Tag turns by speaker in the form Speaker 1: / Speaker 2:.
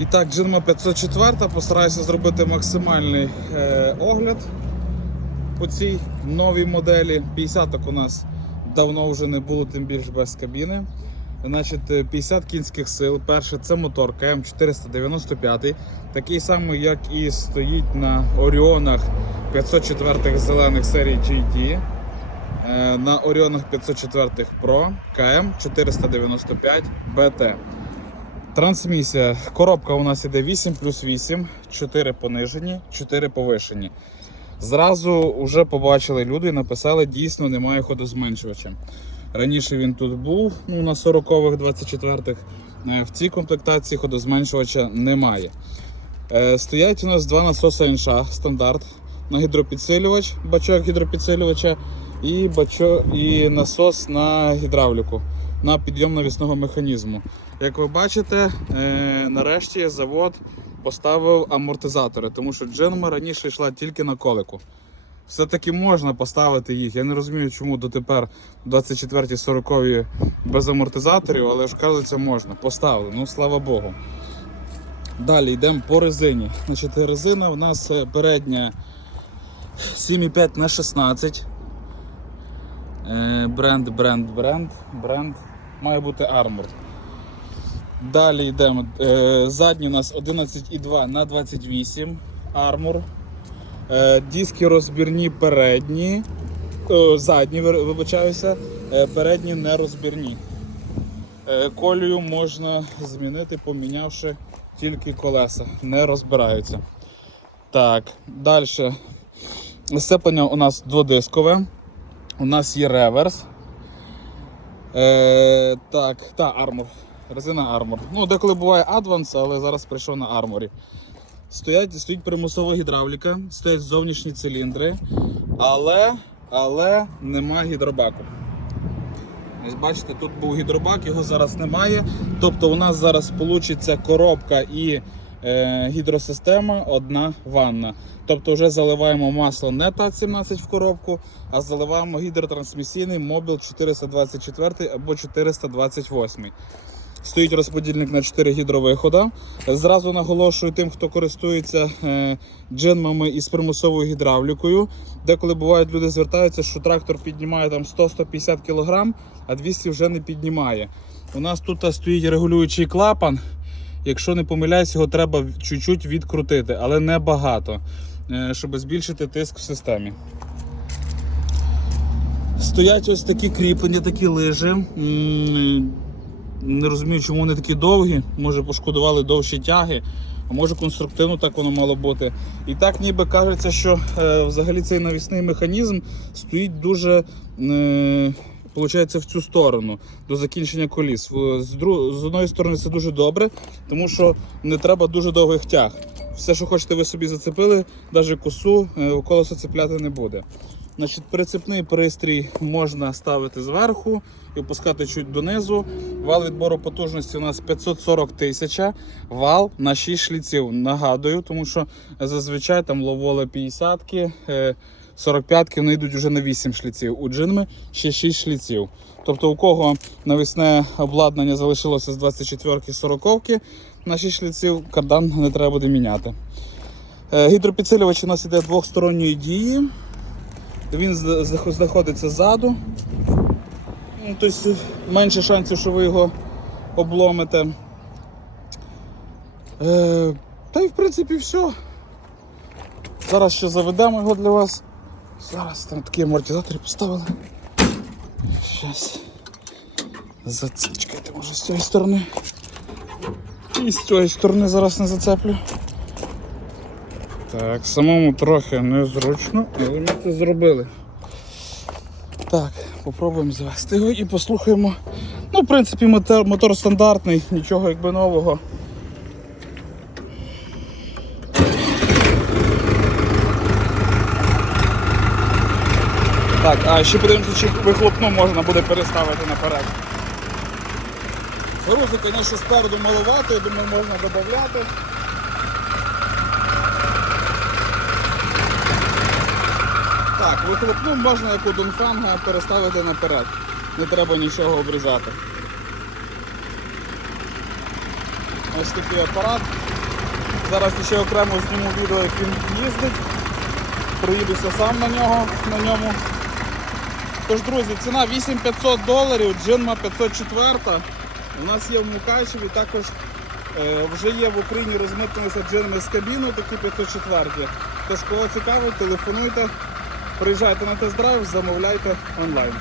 Speaker 1: І так, Джинма 504, постараюся зробити максимальний е, огляд по цій новій моделі. 50 у нас давно вже не було, тим більш без кабіни. Значить, е, 50 кінських сил. Перше це мотор КМ495, такий самий, як і стоїть на Оріонах 504 зелених серії GT. Е, На Оріонах 504 Pro КМ495 BT. Трансмісія. Коробка у нас іде 8 плюс 8, 4 понижені, 4 повишені. Зразу вже побачили люди і написали, дійсно немає ходозменшувача. Раніше він тут був ну, на 40-х, 24-х. Е, В цій комплектації ходозменшувача немає. Е, Стоять у нас два насоси інша стандарт на гідропідсилювач, бачок гідропідсилювача і, бачок, і насос на гідравліку на підйом навісного механізму. Як ви бачите, е, нарешті завод поставив амортизатори, тому що джинма раніше йшла тільки на колику. Все-таки можна поставити їх. Я не розумію, чому дотепер 24 40 без амортизаторів, але ж кажеться, можна. Поставили, ну слава Богу. Далі йдемо по резині. Значить, резина в нас е, передня 7,5 на 16. Е, Бренд, бренд, бренд, бренд. Має бути Armor. Далі йдемо. Е, Задні у нас 11,2 на 28 Armor. Е, Диски розбірні передні. Задні, ви- вибачаюся, е, передні не розбірні. Колію можна змінити, помінявши тільки колеса, не розбираються. Так, далі. Сцеплення у нас дводискове. У нас є реверс. Е, так, та армор. Резина армор. Ну, деколи буває адванс, але зараз прийшов на арморі. Стоять, стоїть примусова гідравліка, стоять зовнішні циліндри, але, але нема гідробаку. Ось бачите, тут був гідробак, його зараз немає. Тобто у нас зараз вийде коробка і гідросистема одна ванна. Тобто вже заливаємо масло не ТАЦ-17 в коробку, а заливаємо гідротрансмісійний мобіл 424 або 428. Стоїть розподільник на 4 гідровихода. Зразу наголошую тим, хто користується е, джинмами із примусовою гідравлікою. Деколи бувають люди звертаються, що трактор піднімає там 100-150 кг, а 200 вже не піднімає. У нас тут стоїть регулюючий клапан. Якщо не помиляюсь, його треба чуть-чуть відкрутити, але не багато, е, щоб збільшити тиск в системі. Стоять ось такі кріплення, такі лижі. Не розумію, чому вони такі довгі. Може пошкодували довші тяги, а може конструктивно так воно мало бути. І так ніби кажеться, що е, взагалі цей навісний механізм стоїть дуже. Е, Получається в цю сторону до закінчення коліс. З, дру... з одної сторони це дуже добре, тому що не треба дуже довгих тяг. Все, що хочете, ви собі зацепили, навіть косу е, колесо цепляти не буде. Значить, прицепний пристрій можна ставити зверху і опускати чуть донизу. Вал відбору потужності у нас 540 тисяча. Вал на 6 шліців. Нагадую, тому що зазвичай там ловоли 50-ки, 45-ки вони йдуть вже на 8 шліців. У джинми ще 6 шліців. Тобто, у кого навісне обладнання залишилося з 24-ки 40-ки, на 6 шліців кардан не треба буде міняти. Е, Гідропідсилювач у нас іде двохсторонньої дії. Він знаходиться ззаду. Ну, Тобто менше шансів, що ви його обломите. Е, та й в принципі все. Зараз ще заведемо його для вас. Зараз там такі амортизатори поставили. Зараз. Зачекайте, може з цієї сторони. І з цієї сторони зараз не зацеплю. Так, самому трохи незручно, але ми це зробили. Так, попробуємо завести його і послухаємо. Ну, в принципі, мотор, мотор стандартний, нічого якби нового. Так, а ще подивимося, чи вихлопну можна буде переставити наперед. Грузи, звісно, спереду маловато, я думаю, можна додати. Так, вихлопну можна як у Донфанга переставити наперед. Не треба нічого обрізати. Ось такий апарат. Зараз ще окремо зніму відео, як він їздить. Проїдуся сам на нього на ньому. Тож, друзі, ціна 8500 доларів, джинма 504. У нас є в Мукачеві, також е, вже є в Україні розмитнулися джинми з кабіну, такі 504. Тож, кого цікаво, телефонуйте, приїжджайте на тест-драйв, замовляйте онлайн.